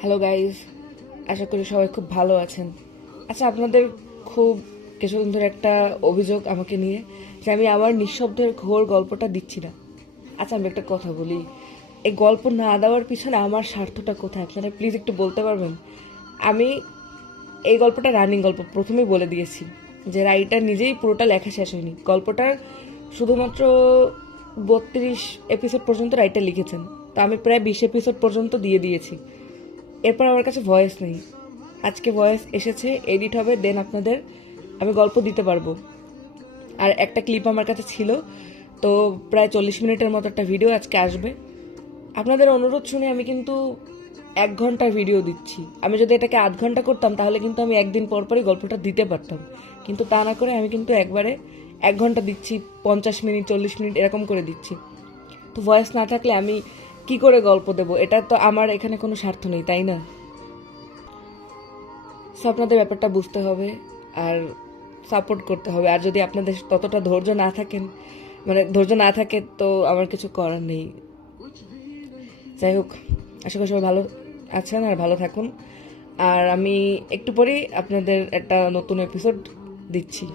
Hello guys, আশা করি সবাই খুব ভালো আছেন। আচ্ছা, আপনাদের খুব কিছুদিন ধরে একটা অভিযোগ আমাকে নিয়ে যে আমি আমার নিঃশব্দের ঘোর গল্পটা দিচ্ছি না। আচ্ছা, আমি একটা কথা বলি, এই গল্প না দেওয়ার পিছনে আমার স্বার্থটা কোথায় আপনারা প্লিজ একটু বলতে পারবেন? আমি এই গল্পটা রানিং গল্প প্রথমেই বলে দিয়েছি যে রাইটার নিজেই পুরোটা লেখা শেষ হয়নি। গল্পটার শুধুমাত্র 32 এপিসোড পর্যন্ত রাইটার লিখেছেন, তো আমি প্রায় 20 এপিসোড পর্যন্ত দিয়ে দিয়েছি। এরপর আমার কাছে ভয়েস নেই। আজকে ভয়েস এসেছে, এডিট হবে, দেন আপনাদের আমি গল্প দিতে পারবো। আর একটা ক্লিপ আমার কাছে ছিল, তো প্রায় 40 মিনিটের মতো একটা ভিডিও আজকে আসবে। আপনাদের অনুরোধ শুনে আমি কিন্তু 1 ঘন্টার ভিডিও দিচ্ছি। আমি যদি এটাকে আধ ঘন্টা করতাম তাহলে কিন্তু আমি একদিন পর পরই গল্পটা দিতে পারতাম, কিন্তু তা না করে আমি কিন্তু একবারে 1 ঘন্টা দিচ্ছি, 50 মিনিট 40 মিনিট এরকম করে দিচ্ছি। তো ভয়েস না থাকলে আমি কি করে গল্প দেবো? এটা তো আমার এখানে কোনো স্বার্থ নেই, তাই না? সো আপনাদের ব্যাপারটা বুঝতে হবে আর সাপোর্ট করতে হবে। আর যদি আপনাদের ততটা ধৈর্য না থাকেন, মানে ধৈর্য না থাকে, তো আমার কিছু করার নেই। যাই হোক, আশা করি সবাই ভালো আছেন আর ভালো থাকুন। আর আমি একটু পরেই আপনাদের একটা নতুন এপিসোড দিচ্ছি।